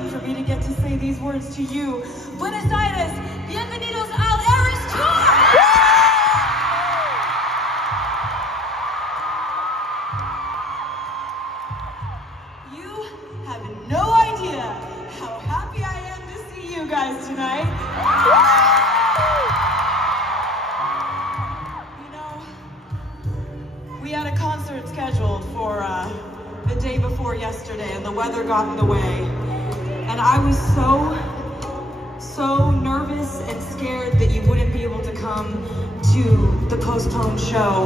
thrilling for me to get to say these words to you. Buenos Aires, bienvenidos al Eras Tour! You have no idea how happy I am to see you guys tonight. You know, we had a concert scheduled for the day before yesterday, and the weather got in the way. And I was so nervous and scared that you wouldn't be able to come to the postponed show.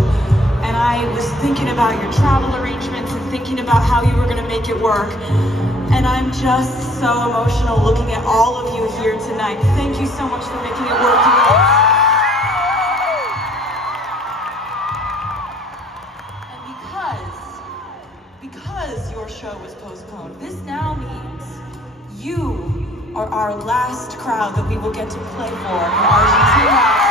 And I was thinking about your travel arrangements and thinking about how you were gonna make it work. And I'm just so emotional looking at all of you here tonight. Thank you so much for making it work, you guys. Because your show was postponed, this now means you are our last crowd that we will get to play for in Argentina.